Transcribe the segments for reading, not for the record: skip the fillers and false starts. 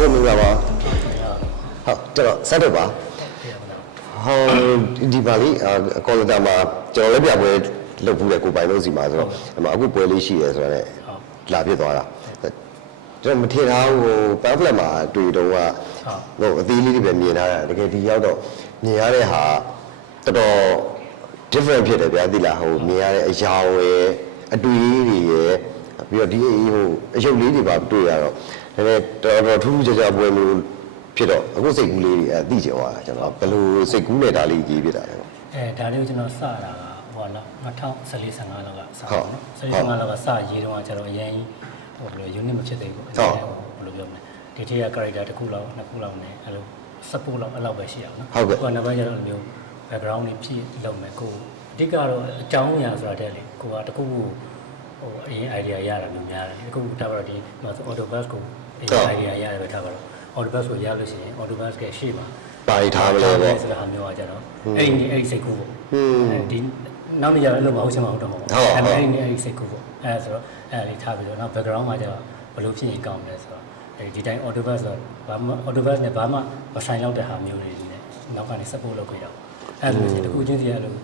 ကိုမင်္ဂလာပါဟုတ်ကျွန်တော်ဆက်တော့ပါဟောဒီပါလီကောလတာမှာကျွန်တော်လည်းပြပွဲလုပ်ဘူးလေကိုပိုင်လို့စီမှာဆိုတော့အခုပွဲလေးရှိရဲဆိုတော့လာဖြစ်သွားတာကျွန်တော်မထင်ထားဟိုပန်းဖလက်မှာတွေ့တော့ဟိုအသေးလေးတွေပဲမြင်ထားတာတကယ်ဒီရောက်တော့မြင်ရတဲ့ဟာတော်တော် different ဖြစ်တယ်ဗျာသိလားဟိုမြင်ရတဲ့အရာဝယ်အတွေ့အကြုံတွေရယ်ပြီးတော့ဒီဟိုအယုတ်လေးတွေပါတွေ့ရတော့ဒါနဲ့တော်တော်ထူးထူးခြားခြားပွဲမျိုးဖြစ်တော့အခုစိတ်ကူးလေးတွေသိကြသွားတာကျွန်တော်ဘယ်လိုစိတ်ကူးနဲ့ဒါလေးကြီးဖြစ်တာလဲဒါလေးကိုကျွန်တော်စတာကဟိုလား2014-15လောက်ကစတာနော်14-15လောက်ကစရေးတော့ကျွန်တော်အရင်ဟိုဘယ်လို unit မဖြစ်သေးဘူးဘယ်လိုပြောမလဲဒီထက်က character တစ်ခုလောက်နှစ်ခုလောက်နဲ့အဲ့လို support လောက်အဲ့လောက်ပဲရှိအောင်နော်ကိုကနောက်ပိုင်းကျတော့မျိုး background တွေဖြည့်လုပ်မယ်ကိုအဓိကတော့အကြောင်းအရာဆိုတာတဲ့လေကိုကတခုဟိုအရင် idea ရတာမျိုးများတယ်အခုဒါပါတော့ဒီ autobus ကို idea ရတယ်ပဲထားပါတော့ autobus ကိုရလို့ရှိရင် autobus ကရှေ့မှာပါရီထားမလဲပေါ့ဆိုတာမျိုးอ่ะကြတော့အဲ့ဒီစိတ်ကူးပေါ့ဒီနောက်နေရအဲ့လိုမဟုတ်ချင်မဟုတ်တော့ပေါ့အဲ့ဒီစိတ်ကူးပေါ့အဲ့ဆိုတော့အဲ့လေးထားပြီးတော့နောက် background မှာကျတော့ဘယ်လိုဖြစ်ရင်ကောင်းမလဲဆိုတော့ဒီတိုင်း autobus ဆိုဘာမှ autobus နဲ့ဘာမှမဆိုင်လောက်တဲ့ဟာမျိုးတွေနဲ့နောက်ကနေ support လုပ်ကြရအောင်အဲ့လိုမျိုးတခုချင်းစီအဲ့လို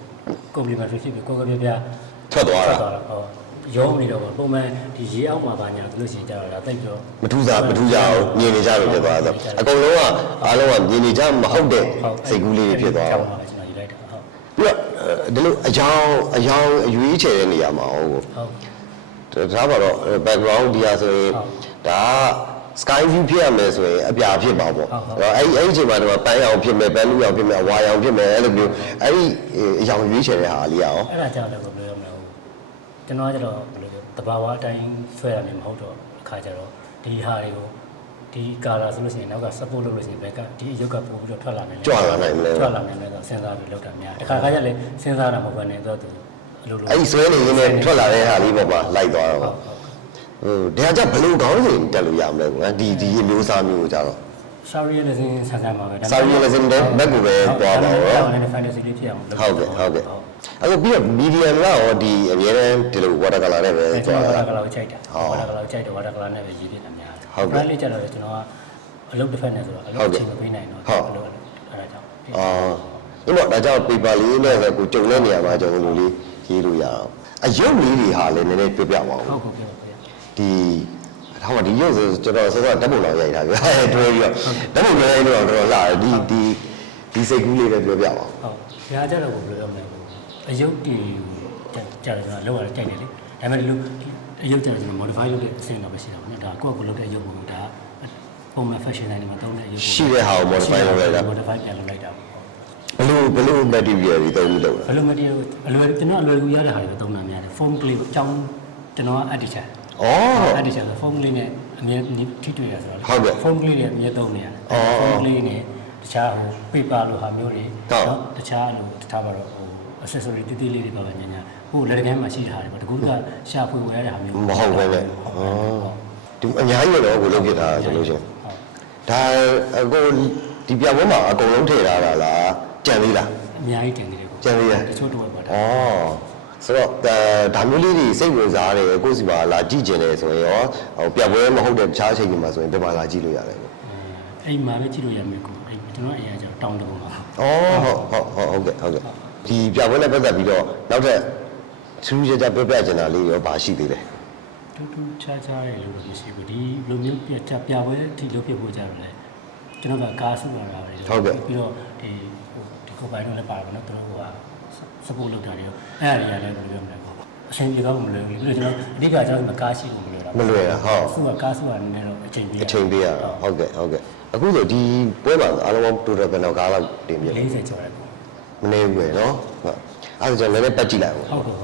complementary ဖြစ်ပြီးကိုယ်ကပြပြထွက်သွားတာဟုတ်ရုံးနေတော့ပုံမှန်ဒီရေအောက်မှာပါညာလို့ရှိရင်ကြတော့ဒါတိတ်တော့မထူးစားအောင်မြင်နေကြလို့ဖြစ်သွားတာအကုန်လုံးကအားလုံးကမြင်နေကြမဟုတ်တဲ့စိတ်ကူးလေးတွေဖြစ်သွားတာကျွန်တော်ယူလိုက်တာဟုတ်ပြီးတော့ဒီလိုအယောင်အရွေးချယ်တဲ့နေရာမှာဟုတ်ဒါပါတော့ background ဒီဟာဆိုရင်ဒါ sky view ဖြစ်ရမယ်ဆိုရင်အပြာဖြစ်ပါပေါ့အဲ့ဒီအချိန်မှာတော့ပန်းရောင်ဖြစ်မယ်ပန်းလူရောင်ဖြစ်မယ်အဝါရောင်ဖြစ်မယ်အဲ့လိုမျိုးအဲ့ဒီအယောင်ရွေးချယ်တဲ့ဟာလေးရောအဲ့ဒါကြောင့်လည်းဘယ်လိုမလဲကျွန်တော်ကတော့ဘယ်လိုလဲတဘာဝအတိုင်းဆွဲရမယ်မဟုတ်တော့အခါကျတော့ဒီဟာတွေကိုဒီကာလာဆိုလို့ရှိရင်နောက်က support လုပ်လို့ရှိရင်ဘက်ကဒီအယုတ်ကပို့ပြီးတော့ထွက်လာနိုင်တယ်ကြွလာနိုင်တယ်ကြွလာနိုင်တယ်ဆိုစဉ်းစားပြီးလောက်တာများတခါခါကျလည်းစဉ်းစားတာမဟုတ်ဘဲနဲ့တော့သူအလိုလိုအဲ့ဒီဆွဲနေရင်းနဲ့ထွက်လာတဲ့ဟာလေးပေါ့ပါလိုက်သွားတော့ဒါကြဘယ်လိုကောင်းစဉ်တက်လို့ရမလဲကွာဒီမျိုးစားမျိုးကိုကြတော့Surrealism ဆန်းဆန်းပါပဲ Surrealism တဲ့ဘက်ကိုပဲသွားပါတော့ဟုတ်တယ် fantasy လေးဖြစ်အောင်ဟုတ်ကဲ့အဲ့တော့ပြီးတော့ medium ကရောဒီအများနဲ့ဒီလို water color နဲ့ပဲသွားတာ water color ကိုကြိုက်တာ water color ကိုကြိုက်တယ် water color နဲ့ပဲရေးပြတာများတယ်ဟုတ်ကဲ့ လေးကြတော့ကျွန်တော်ကအလုပ်တစ်ဖက်နဲ့ဆိုတော့အလုပ်ချင်းမပေးနိုင်တော့အဲ့ဒါကြောင့်ဒီတော့ဒါကြောင့် paper လေးနဲ့ပဲကိုကြုံတဲ့နေရာမှာကျွန်တော်တို့လေးရေးလို့ရအောင်အယုတ်လေးတွေဟာလည်းနည်းနည်းပြပြပါဦးဟုတ်ကဲ့ဒီဟောဒီရုပ်ဆိုကျွန်တော်စောစောဓာတ်ပုံလောက်ရိုက်တာဗျာတွဲပြီးတော့ဓာတ်ပုံရိုက်လို့တော့တော်တော်လာဒီစိတ်ကူးလေးပဲပြောပြပါဦးဟုတ်ညာကြတော့ဘယ်လိုပြောမလဲအယုတ်တီကြာတယ်ဆိုတာလောက်ရတဲ့တိုက်တယ်လေဒါပေမဲ့ဒီလိုအယုတ်ကြာတယ်ဆိုတော့ modify လုပ်တဲ့အဆင့်တော့မရှိတော့ဘူးနော်ဒါကိုယ့်ကိုလုပ်တဲ့အယုတ်ပုံဒါပုံမှန် fashion တိုင်းမှာသုံးတဲ့အယုတ်ပုံရှိတဲ့ဟာကို modify လုပ်လိုက်တာ modify ပြန်လုပ်လိုက်တာဘယ်လို material တွေသုံးပြီးလုပ်တာဘယ်လို material ကျွန်တော်အလွယ်ကူရတဲ့ဟာတွေသုံးတာများတယ် foam clay အကြောင်းကျွန်တော်က editor အဲ့ဒီချက်ဆို foam clay နဲ့အမြဲထိတွေ့ရဆိုတော့ foam clay နဲ့အမြဲသုံးနေရတယ် foam clay နဲ့တခြားဟို paper လိုဟာမျိုးတွေနော်တခြားလိုထားပါတော့ဟို accessory တိတိလေးတွေပါပဲညာဟိုလက်တကမ်းမှာရှိထားတယ်ပေါ့တကူကရှာဖွေဝယ်ရတဲ့ဟာမျိုးမဟုတ်ပဲလေဒီအများကြီးတော့ကိုလုပ်ပြထားဆိုလို့ရှိရင်ဒါကိုဒီပြပွဲမှာအကုန်လုံးထည့်ထားတာလားကြံသေးလားအများကြီးတင်သေးတယ်ကြံသေးတယ်တချို့တော့ပါတာဆိုတော့ဒါမျိုးလေးတွေစိတ်ဝင်စားတယ်ကိုယ့်စီမှာလာကြည့်ကျင်တယ်ဆိုရင်ရောဟိုပြပွဲမဟုတ်တဲ့တခြားအချိန်တွေမှာဆိုရင်ဒီမှာလာကြည့်လို့ရတယ်ပေါ့အဲ့မှာပဲကြည့်လို့ရမယ်ကိုအဲ့ကျွန်တော်အရင်ကကျတော့တောင်းတပုံပါဟုတ်ကဲ့ဒီပြပွဲနဲ့ပတ်သက်ပြီးတော့နောက်ထပ်ထူးခြားခြားပြပြချင်တာလေးရောဘာရှိသေးလဲထူးခြားခြားရဲ့လို့မရှိဘူးဒီလိုမျိုးပြပွဲအထိလုပ်ဖြစ်ဖို့ကြတော့လေကျွန်တော်ကကားစုရတာပဲပြီးတော့ဒီကိုပိုင်းတော့လည်းပါပါတော့ကျွန်တော်ကsupport လုပ်တာတွေအဲ့အရာလည်းဘယ်လိုပြောမလဲအချိန်ပြေတော့မလွယ်ဘူးပြီးတော့ကျွန်တော်အဓိကကျွန်တော်မကားရှိလို့မလွယ်တာမလွယ်တာဟုတ်စုကကားစုကနည်းနည်းတော့အချိန်ပြေရဟုတ်ကဲ့အခုဆိုဒီပွဲမှာအားလုံး total ဘယ်လောက်ကားလောက်တင်ပြ40ကျော်တယ်မနေဘူးလေနော်ဟုတ်အဲ့ဒါကြောင့်လည်းပတ်ကြည့်လိုက်အောင်ဟုတ်